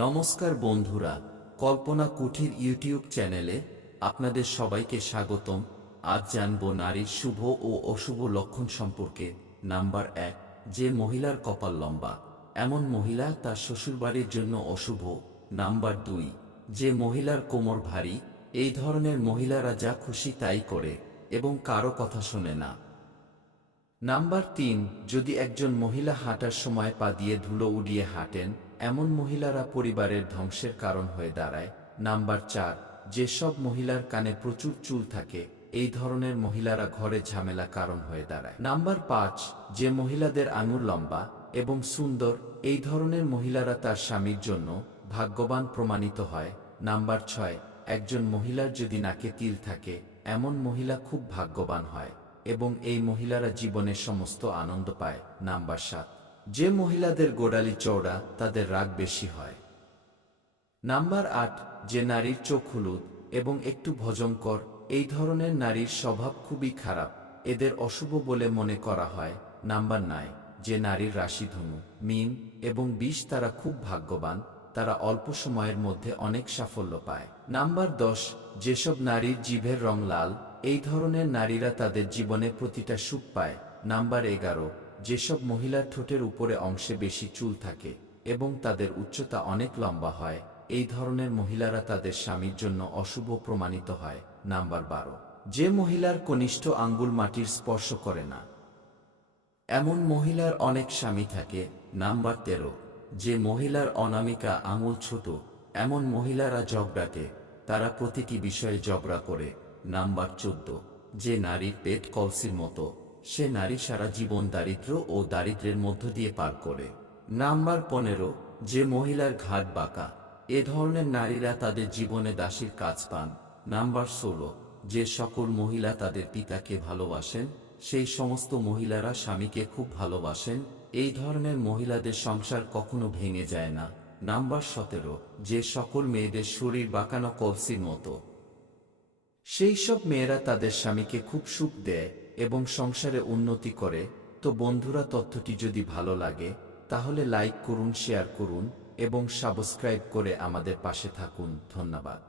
নমস্কার বন্ধুরা, কল্পনা কুঠির ইউটিউব চ্যানেলে আপনাদের সবাইকে স্বাগতম। আজ জানব নারীর শুভ ও অশুভ লক্ষণ সম্পর্কে। নাম্বার 1, যে মহিলার কপাল লম্বা, এমন মহিলা তার শ্বশুরবাড়ির জন্য অশুভ। নাম্বার 2, যে মহিলার কোমর ভারী, এই ধরনের মহিলারা যা খুশি তাই করে এবং কারো কথা শোনে না। নাম্বার 3, যদি একজন মহিলা হাঁটার সময় পা দিয়ে ধুলো উড়িয়ে হাঁটেন, এমন মহিলারা পরিবারের ধ্বংসের কারণ হয়ে দাঁড়ায়। নাম্বার 4, যেসব মহিলার কানে প্রচুর চুল থাকে, এই ধরনের মহিলারা ঘরে ঝামেলা কারণ হয়ে দাঁড়ায়। নাম্বার 5, যে মহিলাদের আঙুল লম্বা এবং সুন্দর, এই ধরনের মহিলারা তার স্বামীর জন্য ভাগ্যবান প্রমাণিত হয়। নাম্বার 6, একজন মহিলার যদি নাকে তিল থাকে, এমন মহিলা খুব ভাগ্যবান হয় এবং এই মহিলারা জীবনের সমস্ত আনন্দ পায়। নাম্বার 7, যে মহিলাদের গোড়ালি চওড়া, তাদের রাগ বেশি হয়। নাম্বার 8, যে নারীর চোখ হলুদ এবং একটু ভয়ঙ্কর, এই ধরনের নারীর স্বভাব খুবই খারাপ, এদের অশুভ বলে মনে করা হয়। নাম্বার 9, যে নারীর রাশি ধনু, মীন এবং বিষ, তারা খুব ভাগ্যবান, তারা অল্প সময়ের মধ্যে অনেক সাফল্য পায়। নাম্বার 10, যেসব নারীর জিভের রং লাল, এই ধরনের নারীরা তাদের জীবনে প্রতিটা সুখ পায়। নাম্বার 11, যেসব মহিলার ঠোঁটের উপরে অংশে বেশি চুল থাকে এবং তাদের উচ্চতা অনেক লম্বা হয়, এই ধরনের মহিলারা তাদের স্বামীর জন্য অশুভ প্রমাণিত হয়। নাম্বার 12, যে মহিলার কনিষ্ঠ আঙ্গুল মাটির স্পর্শ করে না, এমন মহিলার অনেক স্বামী থাকে। নাম্বার 13, যে মহিলার অনামিকা আঙুল ছোট, এমন মহিলারা ঝগড়াটে, তারা প্রতিটি বিষয়ে ঝগড়া করে। নাম্বার 14, যে নারীর পেট কলসির মতো, সে নারী সারা জীবন দারিদ্র ও দারিদ্র্যের মধ্য দিয়ে পার করে। নাম্বার 15, যে মহিলার ঘাট বাঁকা, এ ধরনের নারীরা তাদের জীবনে দাসীর কাজ পান। নাম্বার 16, যে সকল মহিলা তাদের পিতাকে ভালোবাসেন, সেই সমস্ত মহিলারা স্বামীকে খুব ভালোবাসেন, এই ধরনের মহিলাদের সংসার কখনো ভেঙে যায় না। নাম্বার 17, যে সকল মেয়েদের শরীর বাঁকানো কলসির মতো, সেই সব মেয়েরা তাদের স্বামীকে খুব সুখ দেয় এবং সংসারে উন্নতি করে। তো বন্ধুরা, তথ্যটি যদি ভালো লাগে তাহলে লাইক করুন, শেয়ার করুন এবং সাবস্ক্রাইব করে আমাদের পাশে থাকুন। ধন্যবাদ।